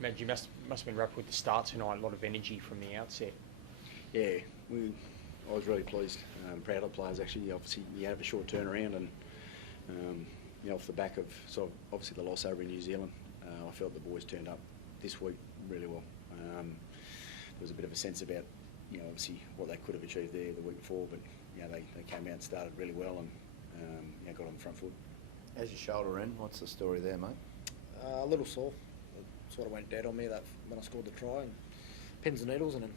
Madge, you must have been wrapped with the start tonight. A lot of energy from the outset. Yeah, I was really pleased, proud of the players actually. Obviously, you have a short turnaround, and off the back of obviously the loss over in New Zealand, I felt the boys turned up this week really well. There was a bit of a sense about obviously what they could have achieved there the week before, but they came out and started really well and got on the front foot. How's your shoulder in? What's the story there, mate? A little sore. It sort of went dead on me that when I scored the try, and pins and needles, and then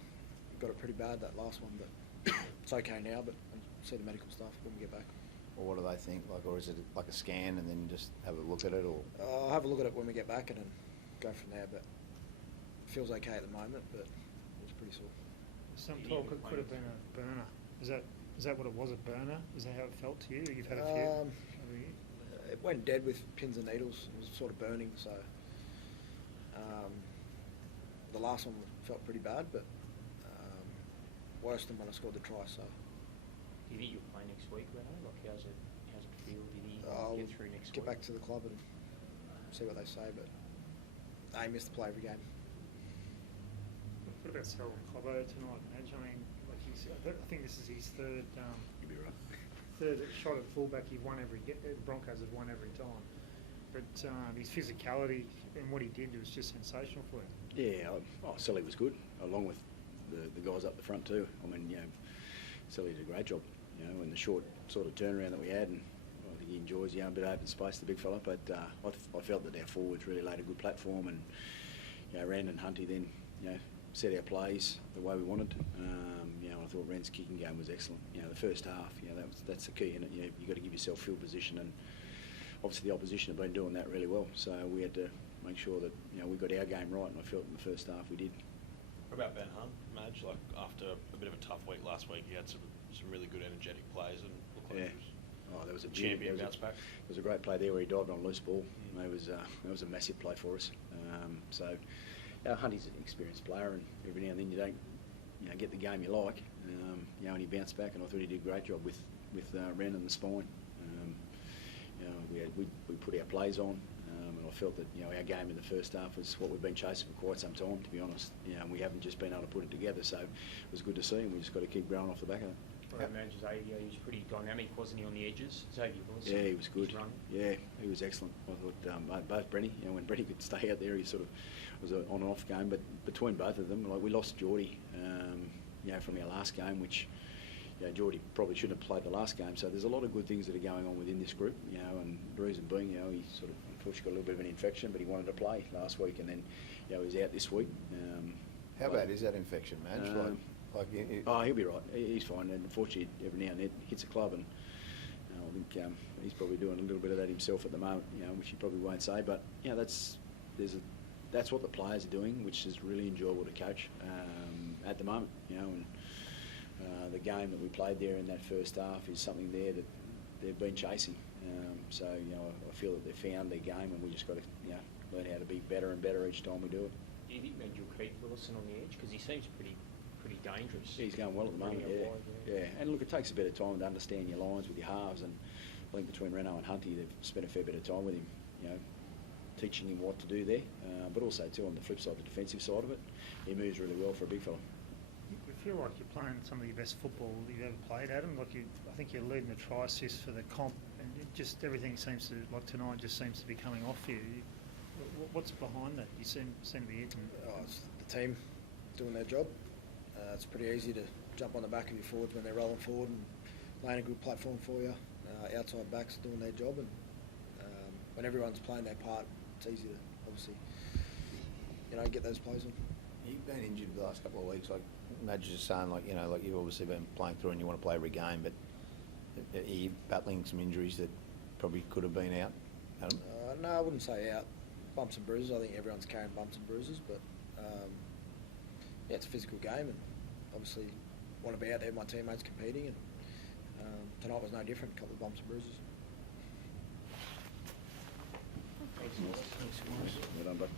got it pretty bad that last one. But it's okay now. But I'll see the medical staff when we get back. Or what do they think? Or is it like a scan and then just have a look at it? Or I'll have a look at it when we get back and then go from there. But it feels okay at the moment, but it was pretty sore. Some talk it could have been a burner. Is that what it was? A burner? Is that how it felt to you? You've had a few over the year? It went dead with pins and needles. It was sort of burning, so the last one felt pretty bad, but worse than when I scored the try. So. Do you think you'll play next week, Reynolds? Like, how's it feel? Do you think I'll get through next get week? back to the club and see what they say, but I miss to play every game. What about Cyril Cobbo tonight, Madge? I mean, I think this is his third. You'll be right. Third shot at fullback. The Broncos have won every time. But his physicality and what he did was just sensational for him. Yeah, Silly was good, along with the guys up the front too. I mean, Silly did a great job, in the short sort of turnaround that we had, and I think he enjoys a bit of open space, the big fella. But I felt that our forwards really laid a good platform, and Ren and Hunty then set our plays the way we wanted. I thought Ren's kicking game was excellent. The first half, that's the key in it. You've got to give yourself field position, and obviously the opposition have been doing that really well. So we had to make sure that we got our game right, and I felt in the first half we did. What about Ben Hunt, Madge? Like, after a bit of a tough week last week, he had some really good energetic plays and looked like he was there was a champion bounce back. There was a great play there where he dived on a loose ball. That was a massive play for us. So Hunty's an experienced player, and every now and then you don't get the game you like. And he bounced back, and I thought he did a great job with Ren and the spine. We put our plays on, and I felt that our game in the first half was what we've been chasing for quite some time, to be honest. We haven't just been able to put it together, so it was good to see, and we just got to keep growing off the back of it. Well, Madge, he was pretty dynamic, wasn't he, on the edges? Xavier Wilson. Yeah, he was good. Yeah, he was excellent. I thought both Brenny, when Brenny could stay out there, he sort of was an on and off game. But between both of them, we lost Geordie, from our last game, which Geordie probably shouldn't have played the last game. So there's a lot of good things that are going on within this group, and the reason being, he sort of unfortunately got a little bit of an infection, but he wanted to play last week, and then he's out this week. How bad is that infection, Madge? He'll be right. He's fine. And unfortunately, every now and then hits a club, and I think he's probably doing a little bit of that himself at the moment. Which he probably won't say. But that's what the players are doing, which is really enjoyable to coach at the moment. And the game that we played there in that first half is something there that they've been chasing. So I feel that they've found their game, and we just got to learn how to be better and better each time we do it. Do you think Madge will keep Wilson on the edge? Because he seems pretty dangerous. Yeah, he's going well at the moment, yeah. And look, it takes a bit of time to understand your lines with your halves, and I think between Reno and Hunty, they've spent a fair bit of time with him, teaching him what to do there, but also too on the flip side, the defensive side of it, he moves really well for a big fella. You feel like you're playing some of your best football you've ever played, Adam. I think you're leading the try assist for the comp, and everything seems to, like tonight, just seems to be coming off you. What's behind that? You seem to be hitting. It's the team doing their job. It's pretty easy to jump on the back of your forwards when they're rolling forward and laying a good platform for you. Outside backs doing their job, and when everyone's playing their part, it's easy to obviously get those plays on. You've been injured the last couple of weeks. Like Madge is saying, like you've obviously been playing through and you want to play every game, but are you battling some injuries that probably could have been out, Adam? No, I wouldn't say out. Bumps and bruises. I think everyone's carrying bumps and bruises, but it's a physical game, and obviously want to be out there with my teammates competing, and tonight was no different. A couple of bumps and bruises. Thanks, Well done, bud.